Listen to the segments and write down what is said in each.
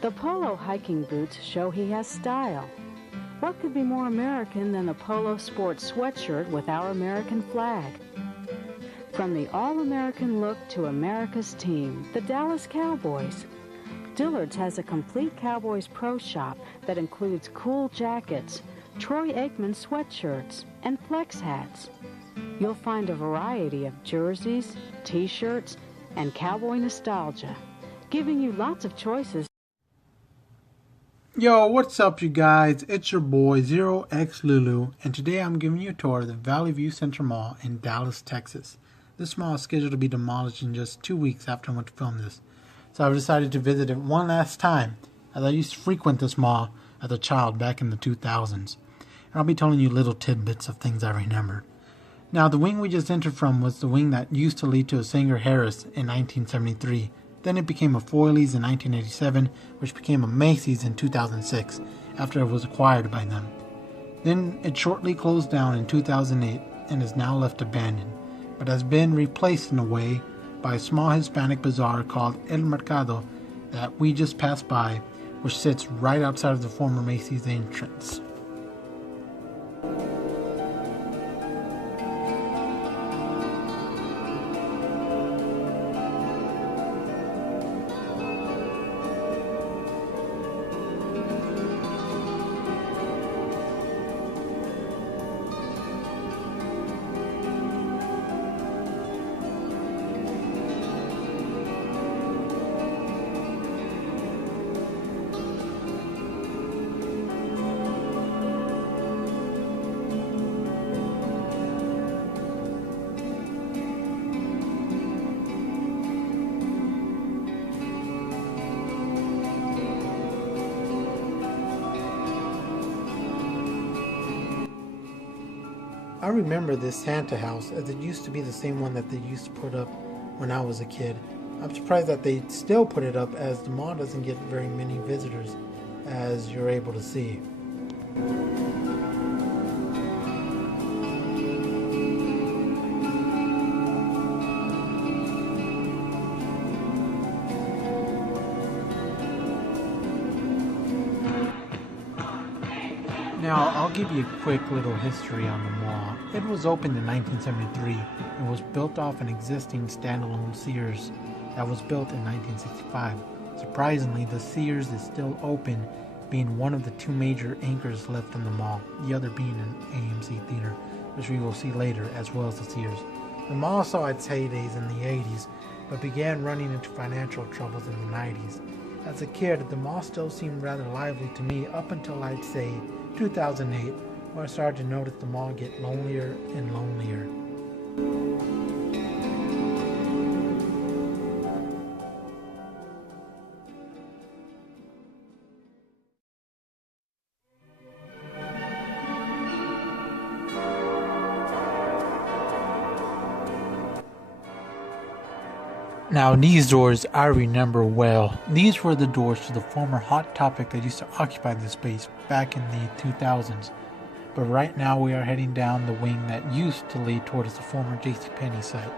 The polo hiking boots show he has style. What could be more American than a polo sports sweatshirt with our American flag? From the all-American look to America's team, the Dallas Cowboys. Dillard's has a complete Cowboys pro shop that includes cool jackets, Troy Aikman sweatshirts, and flex hats. You'll find a variety of jerseys, t-shirts, and cowboy nostalgia, giving you lots of choices. Yo, what's up you guys? It's your boy 0x Lulu, and today I'm giving you a tour of the Valley View Center Mall in Dallas, Texas. This mall is scheduled to be demolished in just 2 weeks after I went to film this, so I've decided to visit it one last time, as I used to frequent this mall as a child back in the 2000s. And I'll be telling you little tidbits of things I remembered. Now, the wing we just entered from was the wing that used to lead to a Sanger Harris in 1973. Then it became a Foyle's in 1987, which became a Macy's in 2006, after it was acquired by them. Then it shortly closed down in 2008 and is now left abandoned, but has been replaced in a way by a small Hispanic bazaar called El Mercado that we just passed by, which sits right outside of the former Macy's entrance. I remember this Santa house as it used to be the same one that they used to put up when I was a kid. I'm surprised that they still put it up, as the mall doesn't get very many visitors, as you're able to see. Now, I'll give you a quick little history on the mall. It was opened in 1973 and was built off an existing standalone Sears that was built in 1965. Surprisingly, the Sears is still open, being one of the two major anchors left in the mall, the other being an AMC theater, which we will see later, as well as the Sears. The mall saw its heydays in the 80s, but began running into financial troubles in the 90s. As a kid, the mall still seemed rather lively to me up until, I'd say, 2008, where I started to notice the mall get lonelier and lonelier. Now, these doors I remember well. These were the doors to the former Hot Topic that used to occupy this space back in the 2000s. But right now we are heading down the wing that used to lead towards the former JCPenney site,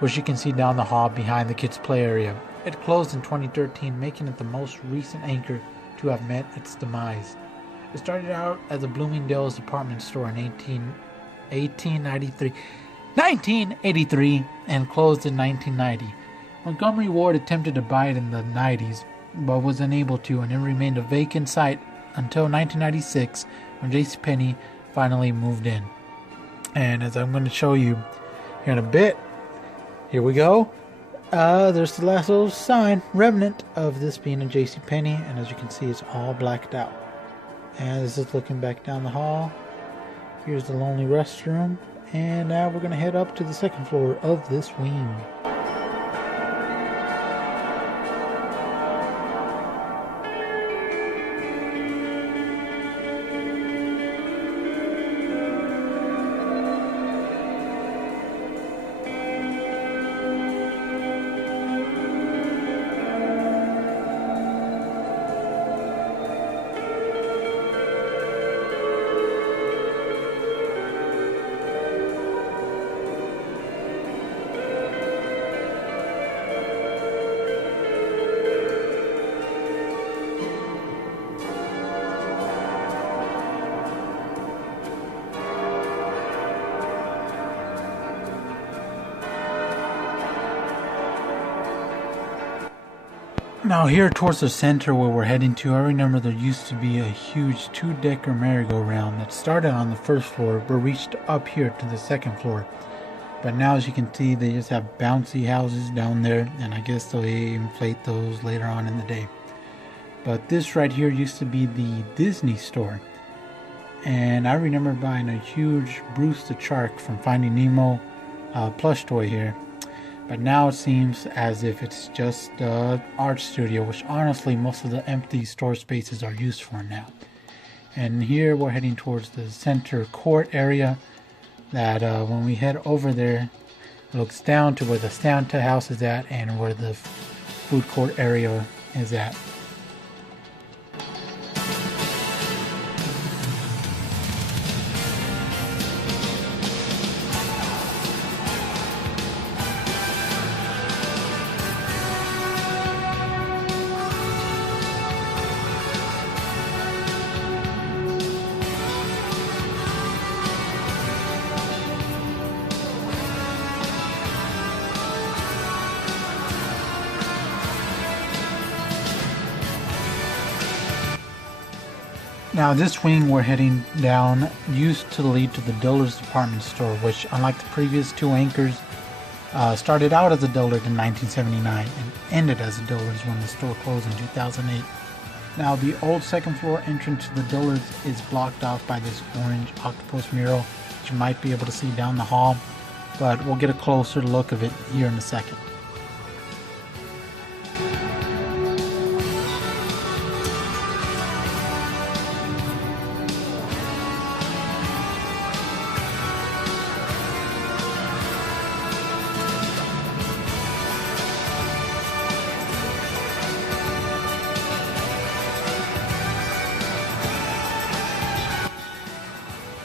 which you can see down the hall behind the kids' play area. It closed in 2013, making it the most recent anchor to have met its demise. It started out as a Bloomingdale's department store in 1983 and closed in 1990. Montgomery Ward attempted to buy it in the 90s, but was unable to, and it remained a vacant site until 1996 when JCPenney finally moved in. And as I'm going to show you here in a bit, here we go. There's the last little sign, remnant of this being a JCPenney, and as you can see, it's all blacked out. And this is looking back down the hall. Here's the lonely restroom. And now we're going to head up to the second floor of this wing. Now here towards the center where we're heading to, I remember there used to be a huge 2-decker merry-go-round that started on the first floor but reached up here to the second floor. But now, as you can see, they just have bouncy houses down there, and I guess they'll inflate those later on in the day. But this right here used to be the Disney store, and I remember buying a huge Bruce the Shark from Finding Nemo plush toy here. But now it seems as if it's just an art studio, which honestly most of the empty store spaces are used for now. And here we're heading towards the center court area that when we head over there, it looks down to where the Santa house is at and where the food court area is at. Now this wing we're heading down used to lead to the Dillard's department store, which unlike the previous two anchors, started out as a Dillard in 1979 and ended as a Dillard's when the store closed in 2008. Now the old second floor entrance to the Dillard's is blocked off by this orange octopus mural, which you might be able to see down the hall, but we'll get a closer look of it here in a second.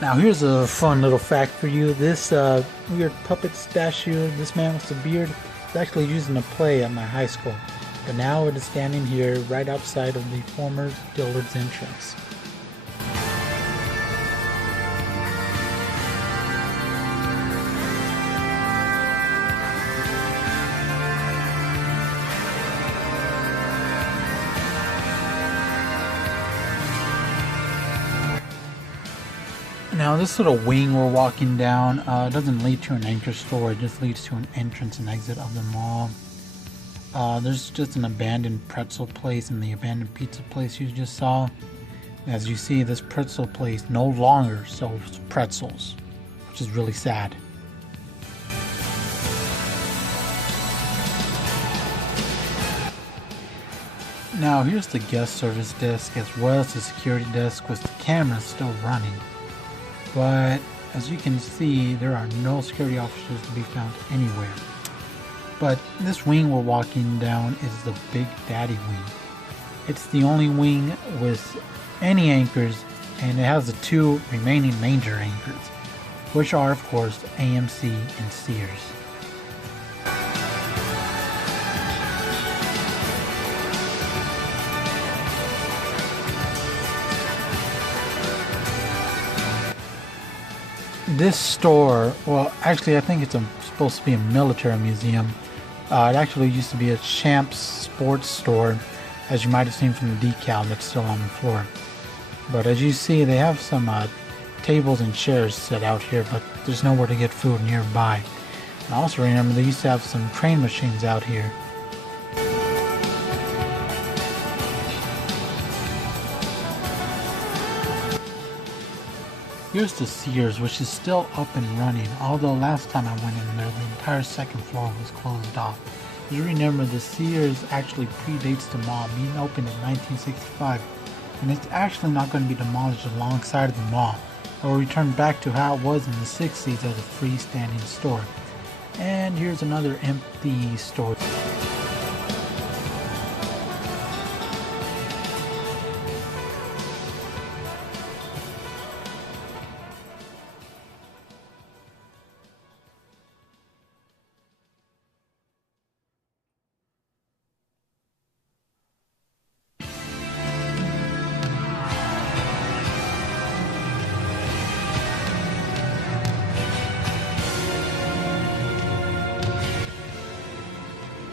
Now here's a fun little fact for you. This weird puppet statue, this man with the beard, is actually used in a play at my high school. But now it is standing here right outside of the former Dillard's entrance. Now this little wing we're walking down doesn't lead to an anchor store, it just leads to an entrance and exit of the mall. There's just an abandoned pretzel place and the abandoned pizza place you just saw. As you see, this pretzel place no longer sells pretzels, which is really sad. Now here's the guest service desk as well as the security desk with the cameras still running. But as you can see, there are no security officers to be found anywhere. But this wing we're walking down is the Big Daddy wing. It's the only wing with any anchors, and it has the two remaining major anchors, which are of course AMC and Sears. This store, well actually I think it's supposed to be a military museum. It actually used to be a Champs sports store, as you might have seen from the decal that's still on the floor. But as you see, they have some tables and chairs set out here, but there's nowhere to get food nearby. And I also remember they used to have some train machines out here. Here's the Sears, which is still up and running, although last time I went in there, the entire second floor was closed off. As you remember, the Sears actually predates the mall, being opened in 1965, and it's actually not going to be demolished alongside of the mall. It will return back to how it was in the 60s as a freestanding store. And here's another empty store.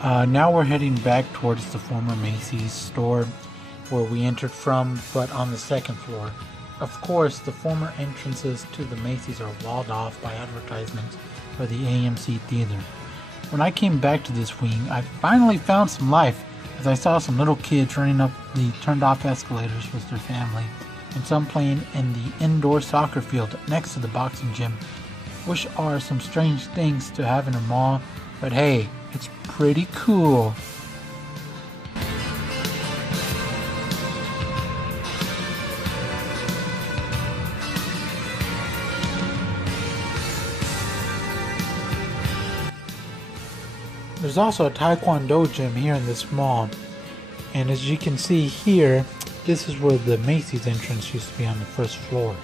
Now we're heading back towards the former Macy's store where we entered from, but on the second floor. Of course, the former entrances to the Macy's are walled off by advertisements for the AMC Theater. When I came back to this wing, I finally found some life as I saw some little kids running up the turned-off escalators with their family, and some playing in the indoor soccer field next to the boxing gym, which are some strange things to have in a mall, but hey, it's pretty cool. There's also a Taekwondo gym here in this mall, and as you can see here, this is where the Macy's entrance used to be on the first floor.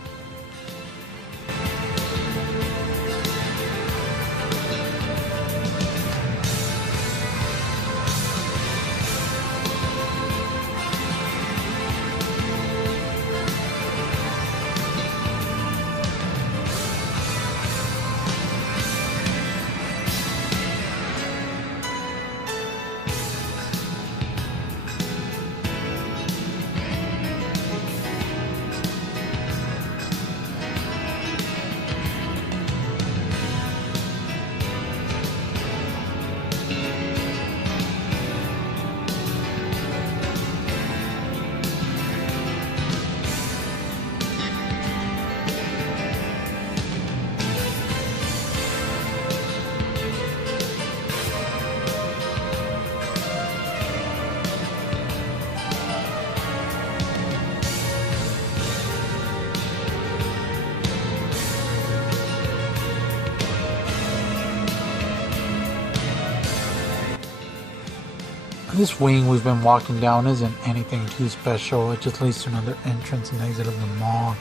This wing we've been walking down isn't anything too special. It just leads to another entrance and exit of the mall.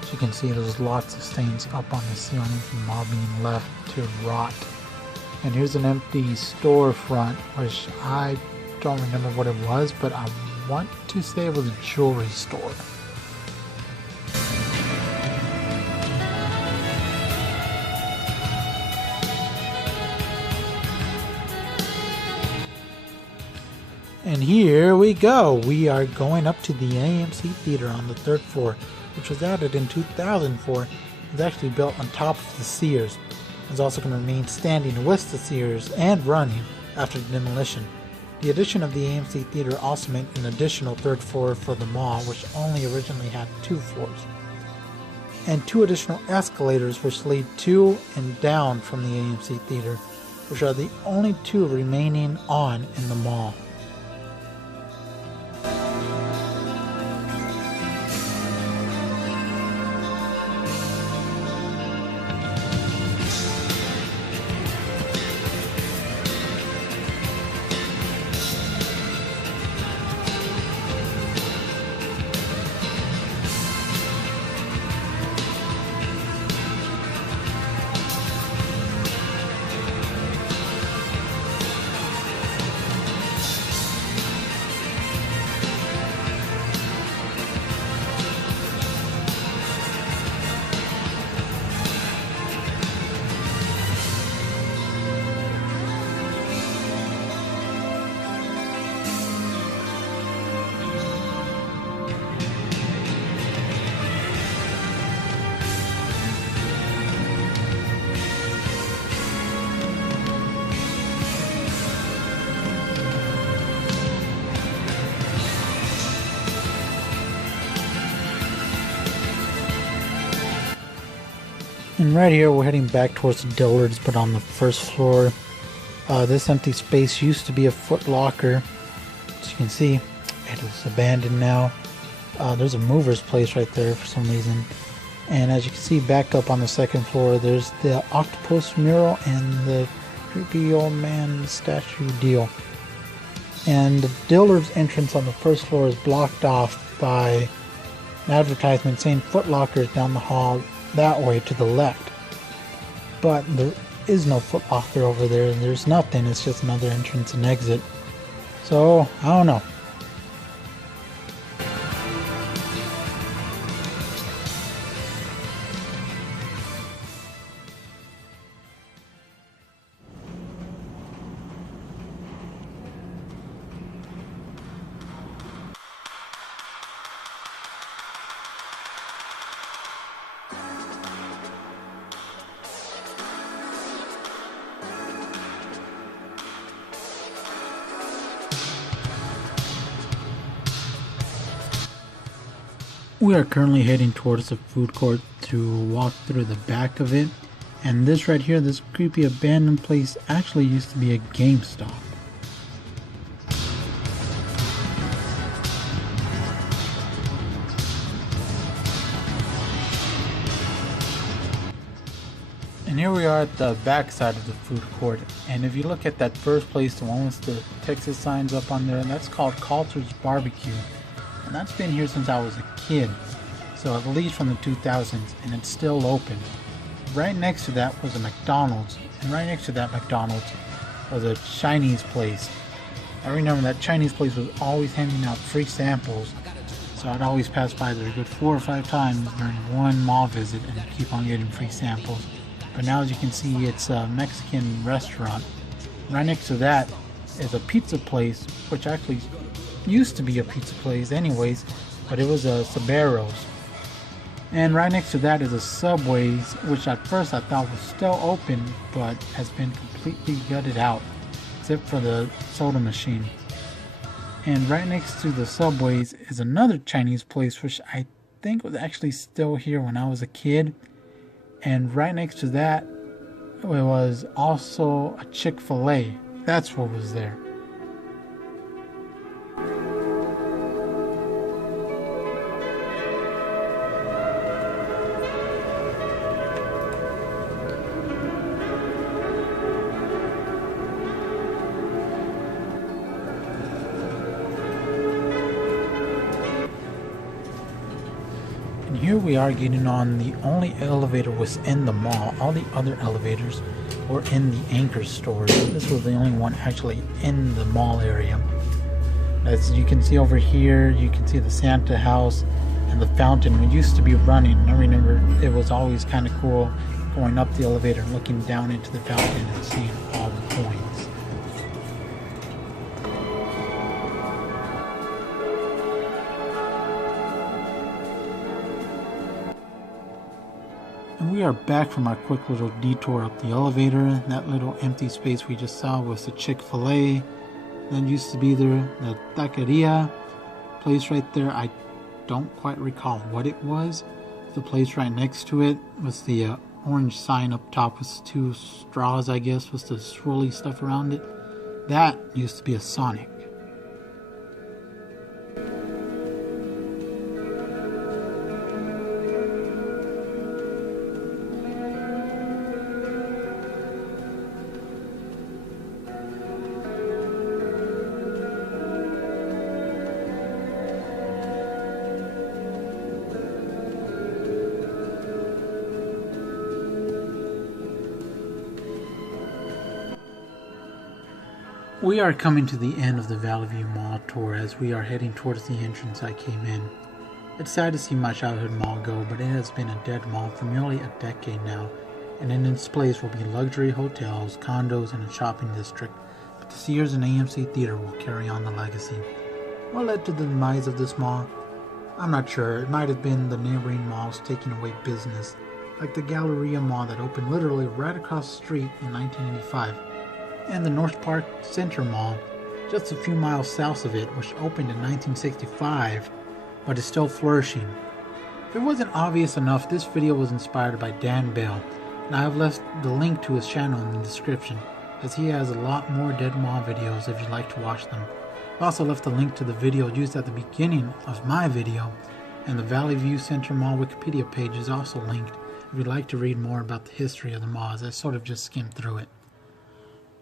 As you can see, there's lots of stains up on the ceiling from the mall being left to rot. And here's an empty storefront, which I don't remember what it was, but I want to say it was a jewelry store. And here we go. We are going up to the AMC Theater on the third floor, which was added in 2004. It was actually built on top of the Sears. It's also going to remain standing with the Sears and running after the demolition. The addition of the AMC Theater also meant an additional third floor for the mall, which only originally had 2 floors. And 2 additional escalators which lead to and down from the AMC Theater, which are the only 2 remaining on in the mall. And right here we're heading back towards the Dillard's, but on the first floor. This empty space used to be a Foot Locker. As you can see, it is abandoned now. There's a mover's place right there for some reason. And as you can see, back up on the second floor, there's the octopus mural and the creepy old man statue deal. And the Dillard's entrance on the first floor is blocked off by an advertisement saying Foot Locker is down the hall that way to the left. But there is no Foot Locker over there, and there's nothing. It's just another entrance and exit. So, I don't know. We are currently heading towards the food court to walk through the back of it. And this right here, this creepy abandoned place actually used to be a GameStop. And here we are at the back side of the food court, and if you look at that first place, the one with the Texas signs up on there, that's called Coulter's Barbecue, and that's been here since I was a kid, so at least from the 2000s, and it's still open. Right next to that was a McDonald's, and right next to that McDonald's was a Chinese place. I remember that Chinese place was always handing out free samples, so I'd always pass by there a good 4 or 5 times during one mall visit and keep on getting free samples. But now, as you can see, it's a Mexican restaurant. Right next to that is a pizza place, which actually used to be a pizza place anyways, but it was a Sabero's. And right next to that is a Subway's, which at first I thought was still open, but has been completely gutted out, except for the soda machine. And right next to the Subway's is another Chinese place, which I think was actually still here when I was a kid. And right next to that, it was also a Chick-fil-A. That's what was there. Here we are getting on the only elevator was in the mall. All the other elevators were in the anchor stores. This was the only one actually in the mall area. As you can see over here, you can see the Santa house and the fountain. It used to be running. I remember it was always kind of cool going up the elevator and looking down into the fountain and seeing all the coins. And we are back from our quick little detour up the elevator. That little empty space we just saw was the Chick-fil-A. That used to be there, the taqueria place right there. I don't quite recall what it was. The place right next to it was the orange sign up top with 2 straws, I guess, with the swirly stuff around it. That used to be a Sonic. We are coming to the end of the Valley View Mall tour as we are heading towards the entrance I came in. It's sad to see my childhood mall go, but it has been a dead mall for nearly a decade now, and in its place will be luxury hotels, condos, and a shopping district, but the Sears and AMC Theater will carry on the legacy. What led to the demise of this mall? I'm not sure. It might have been the neighboring malls taking away business, like the Galleria Mall that opened literally right across the street in 1985. And the North Park Center Mall, just a few miles south of it, which opened in 1965, but is still flourishing. If it wasn't obvious enough, this video was inspired by Dan Bell, and I have left the link to his channel in the description, as he has a lot more dead mall videos if you'd like to watch them. I also left a link to the video used at the beginning of my video, and the Valley View Center Mall Wikipedia page is also linked if you'd like to read more about the history of the mall, as I sort of just skimmed through it.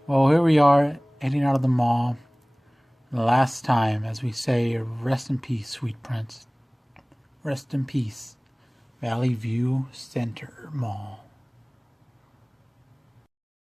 Well, here we are, heading out of the mall. The last time, as we say, rest in peace, sweet prince. Rest in peace, Valley View Center Mall.